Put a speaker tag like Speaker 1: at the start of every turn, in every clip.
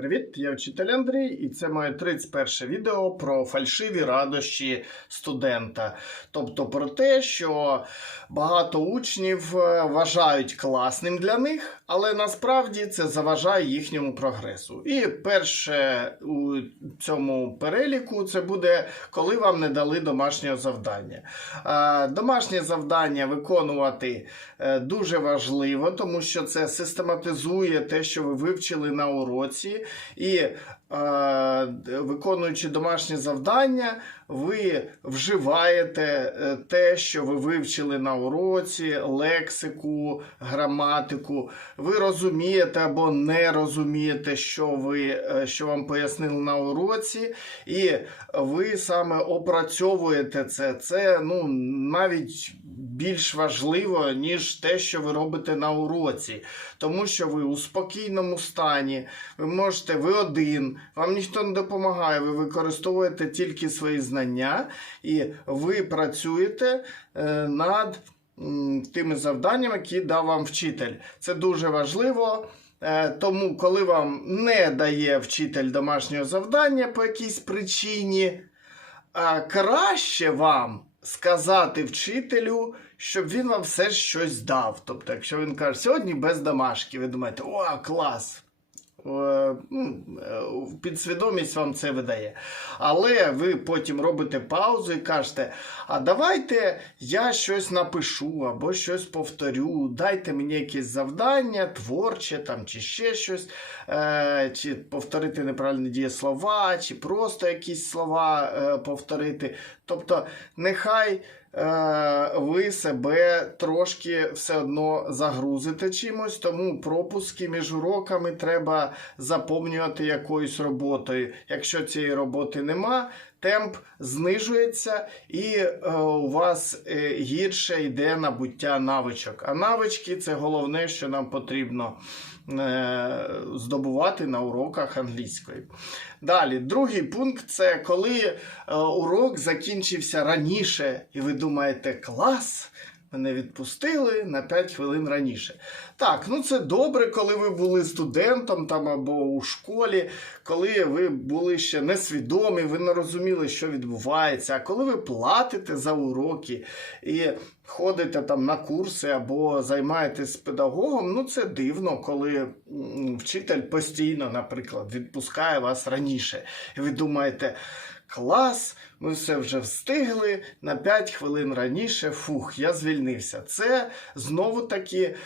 Speaker 1: Привіт, я вчитель Андрій, і це моє 31 відео про фальшиві радощі студента. Тобто про те, що багато учнів е, вважають класним для них, але насправді це заважає їхньому прогресу. І перше у цьому переліку це буде, коли вам не дали домашнього завдання. Е, Домашнє завдання виконувати е, дуже важливо, тому що це систематизує те, що ви вивчили на уроці. І е, виконуючи домашнє завдання, ви вживаєте е, те, що ви вивчили на уроці, лексику, граматику. Ви розумієте або не розумієте, що, ви, е, що вам пояснили на уроці, і ви саме опрацьовуєте це. Це ну, навіть більш важливо, ніж те, що ви робите на уроці. Тому що ви у спокійному стані, ви можете, ви один, вам ніхто не допомагає, ви використовуєте тільки свої знання і ви працюєте е, над тими завданнями, які дав вам вчитель. Це дуже важливо. Е, Тому, коли вам не дає вчитель домашнього завдання по якійсь причині, краще вам сказати вчителю, щоб він вам все щось дав. Тобто, якщо він каже, сьогодні без домашки, ви думаєте, о, клас! Е, ну, е, Підсвідомість вам це видає. Але ви потім робите паузу і кажете: а давайте я щось напишу або щось повторю, дайте мені якесь завдання, творче там, чи ще щось, е, чи повторити неправильні дієслова, чи просто якісь слова повторити. Тобто, нехай. Е, ви себе трошки все одно загрузите чимось, тому пропуски між уроками треба заповнювати якоюсь роботою. Якщо цієї роботи нема, темп знижується і е, у вас е, гірше йде набуття навичок. А навички це головне, що нам потрібно е, здобувати на уроках англійської. Далі, другий пункт це коли е, урок закінчився раніше, і ви думаєте, клас. Мене відпустили на 5 хвилин раніше. Так, ну це добре, коли ви були студентом там або у школі, коли ви були ще несвідомі, ви не розуміли, що відбувається. А коли ви платите за уроки і ходите там на курси або займаєтесь педагогом, ну це дивно, коли вчитель постійно, наприклад, відпускає вас раніше. І ви думаєте. Клас, ми все вже встигли на 5 хвилин раніше. Фух, я звільнився. Це знову таки е,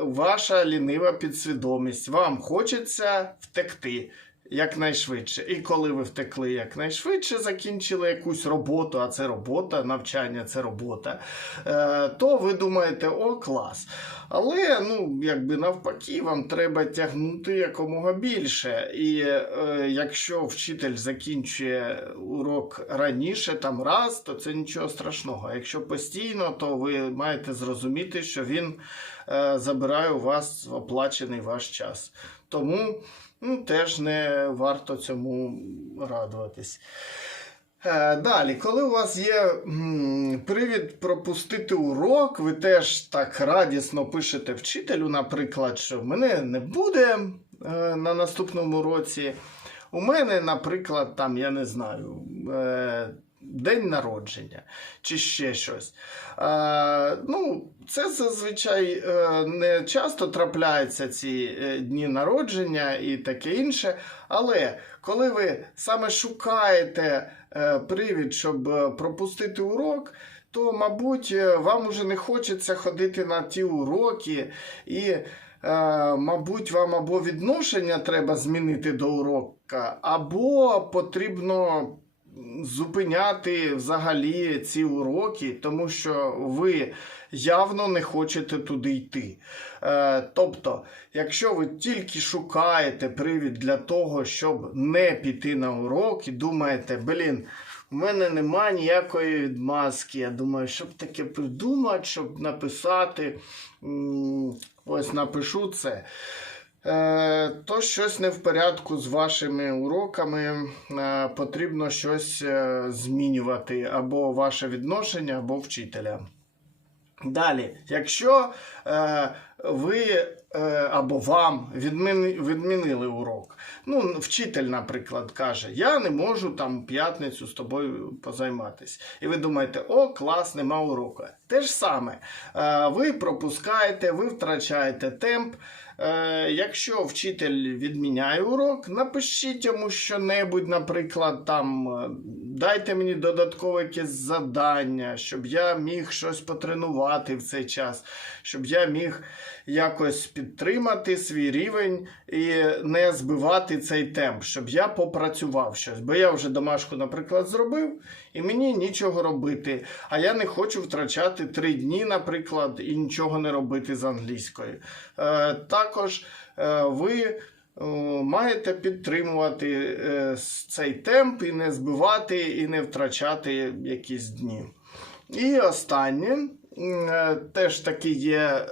Speaker 1: ваша лінива підсвідомість. Вам хочеться втекти якнайшвидше. І коли ви втекли якнайшвидше, закінчили якусь роботу, а це робота, навчання це робота, е, то ви думаєте, о, клас. Але ну, якби навпаки, вам треба тягнути якомога більше. І е, якщо вчитель закінчує урок раніше, там раз, то це нічого страшного. А якщо постійно, то ви маєте зрозуміти, що він е, забирає у вас оплачений ваш час. Тому ну, теж не варто цьому радуватись. Е, Далі, коли у вас є привід пропустити урок, ви теж так радісно пишете вчителю, наприклад, що мене не буде е, на наступному році. У мене, наприклад, там, я не знаю, е, день народження чи ще щось. Е, ну, це зазвичай е, не часто трапляються ці дні народження і таке інше. Але коли ви саме шукаєте привід, щоб пропустити урок, то, мабуть, вам уже не хочеться ходити на ті уроки, і, е, мабуть, вам або відношення треба змінити до урока, або потрібно зупиняти взагалі ці уроки, тому що ви явно не хочете туди йти. Е, тобто, якщо ви тільки шукаєте привід для того, щоб не піти на урок і думаєте, блін. У мене нема ніякої відмазки. Я думаю, щоб таке придумати, щоб написати. Ось напишу це. Е, то щось не в порядку з вашими уроками, е, потрібно щось е, змінювати або ваше відношення, або вчителя. Далі, якщо ви або вам відміни, відмінили урок. Ну, вчитель, наприклад, каже: Я не можу там п'ятницю з тобою позайматися. І ви думаєте, о, клас, нема уроку. Те ж саме, ви пропускаєте, ви втрачаєте темп. Е, Якщо вчитель відміняє урок, напишіть йому що-небудь, наприклад, там е, дайте мені додаткове якесь завдання, щоб я міг щось потренувати в цей час, щоб я міг якось підтримати свій рівень і не збивати цей темп, щоб я попрацював щось. Бо я вже домашку, наприклад, зробив, і мені нічого робити. А я не хочу втрачати три дні, наприклад, і нічого не робити з англійською. Е, також е, ви е, маєте підтримувати е, цей темп і не збивати, і не втрачати якісь дні. І останнє, теж такий є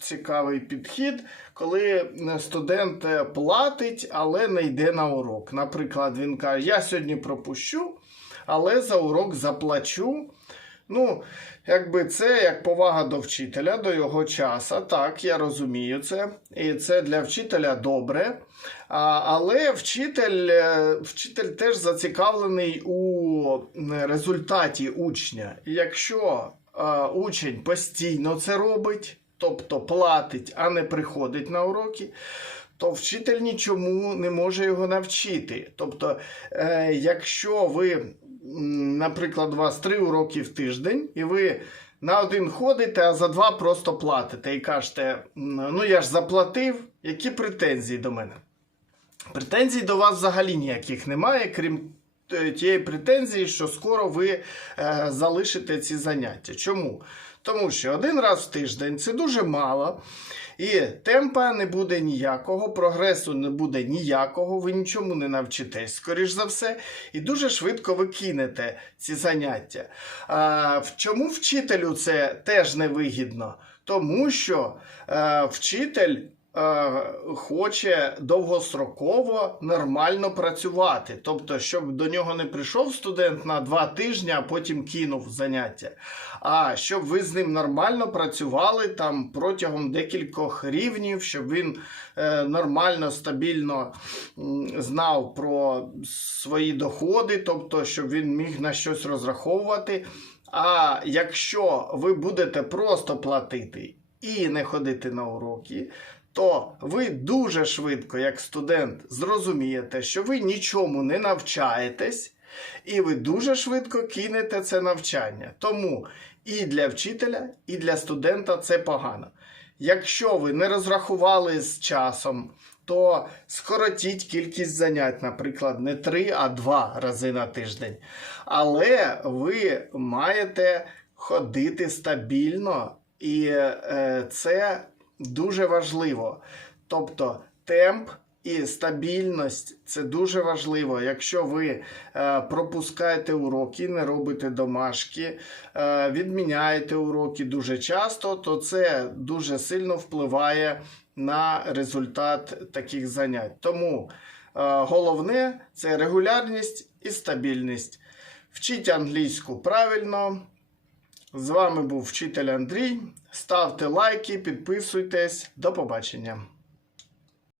Speaker 1: цікавий підхід, коли студент платить, але не йде на урок. Наприклад, він каже: Я сьогодні пропущу, але за урок заплачу. Ну, якби це як повага до вчителя, до його часу. Так, я розумію це. І це для вчителя добре. А, але вчитель, е, вчитель теж зацікавлений у результаті учня. Якщо е, учень постійно це робить, тобто платить, а не приходить на уроки, то вчитель нічому не може його навчити. Тобто, е, якщо ви, наприклад, у вас три уроки в тиждень, і ви на один ходите, а за два просто платите і кажете: ну я ж заплатив, які претензії до мене? Претензій до вас взагалі ніяких немає, крім е, тієї претензії, що скоро ви е, залишите ці заняття. Чому? Тому що один раз в тиждень це дуже мало, і темпа не буде ніякого, прогресу не буде ніякого, ви нічому не навчитесь, скоріш за все, і дуже швидко ви кинете ці заняття. А, чому вчителю це теж невигідно? Тому що е, вчитель хоче довгостроково нормально працювати. Тобто, щоб до нього не прийшов студент на два тижні, а потім кинув заняття. А щоб ви з ним нормально працювали там протягом декількох рівнів, щоб він е, нормально, стабільно знав про свої доходи, тобто, щоб він міг на щось розраховувати. А якщо ви будете просто платити і не ходити на уроки, то ви дуже швидко, як студент, зрозумієте, що ви нічому не навчаєтесь, і ви дуже швидко кинете це навчання. Тому і для вчителя, і для студента це погано. Якщо ви не розрахували з часом, то скоротіть кількість занять, наприклад, не три, а два рази на тиждень. Але ви маєте ходити стабільно, і е, це дуже важливо. Тобто темп і стабільність це дуже важливо. Якщо ви е, пропускаєте уроки, не робите домашки, е, відміняєте уроки дуже часто, то це дуже сильно впливає на результат таких занять. Тому е, головне це регулярність і стабільність. Вчіть англійську правильно. З вами був вчитель Андрій. Ставте лайки, підписуйтесь. До побачення.